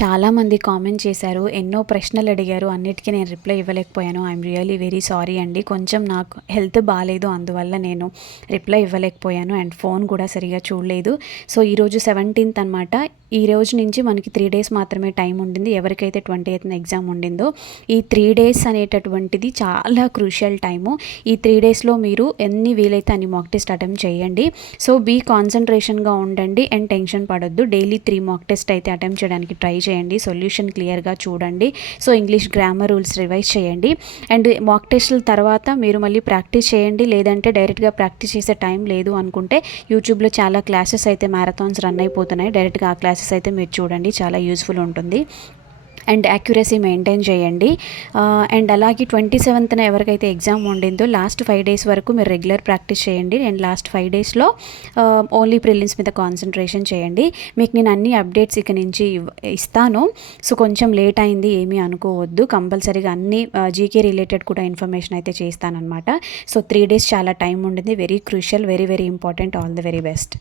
చాలామంది కామెంట్ చేశారు, ఎన్నో ప్రశ్నలు అడిగారు, అన్నిటికీ నేను రిప్లై ఇవ్వలేకపోయాను. ఐఎమ్ రియల్లీ వెరీ సారీ అండి. కొంచెం నాకు హెల్త్ బాగాలేదు, అందువల్ల నేను రిప్లై ఇవ్వలేకపోయాను అండ్ ఫోన్ కూడా సరిగా చూడలేదు. సో ఈరోజు 17th అనమాట. ఈ రోజు నుంచి మనకి 3 డేస్ మాత్రమే టైం ఉండింది. ఎవరికైతే 28th ఎగ్జామ్ ఉండిందో ఈ 3 డేస్ అనేటటువంటిది చాలా క్రూషియల్ టైము. ఈ 3 డేస్లో మీరు ఎన్ని వీలైతే అన్ని మాక్ టెస్ట్ అటెంప్ట్ చేయండి. సో బీ కాన్సన్ట్రేషన్గా ఉండండి అండ్ టెన్షన్ పడొద్దు. డైలీ 3 మాక్ టెస్ట్ అయితే అటెంప్ట్ చేయడానికి ట్రై చేయండి. సొల్యూషన్ క్లియర్గా చూడండి. So English grammar rules revise చేయండి అండ్ మాక్ టెస్ట్ల తర్వాత మీరు మళ్ళీ ప్రాక్టీస్ చేయండి. లేదంటే డైరెక్ట్గా ప్రాక్టీస్ చేసే టైం లేదు అనుకుంటే యూట్యూబ్లో చాలా క్లాసెస్ అయితే మ్యారథాన్స్ రన్ అయిపోతున్నాయి. డైరెక్ట్గా ఆ క్లాసెస్ అయితే మీరు చూడండి, చాలా యూస్ఫుల్ ఉంటుంది అండ్ యాక్యురసీ మెయింటైన్ చేయండి. అండ్ అలాగే 27th ఎవరికైతే ఎగ్జామ్ ఉండిందో లాస్ట్ 5 డేస్ వరకు మీరు రెగ్యులర్ ప్రాక్టీస్ చేయండి అండ్ లాస్ట్ 5 డేస్లో ఓన్లీ ప్రిలిమ్స్ మీద కాన్సన్ట్రేషన్ చేయండి. మీకు నేను అన్ని అప్డేట్స్ ఇక నుంచి ఇస్తాను. సో కొంచెం లేట్ అయింది, ఏమీ అనుకోవద్దు. కంపల్సరీగా అన్ని జీకే రిలేటెడ్ కూడా ఇన్ఫర్మేషన్ అయితే చేస్తానన్నమాట. సో 3 డేస్ చాలా టైం ఉండింది. Very crucial, very very important. All the very best.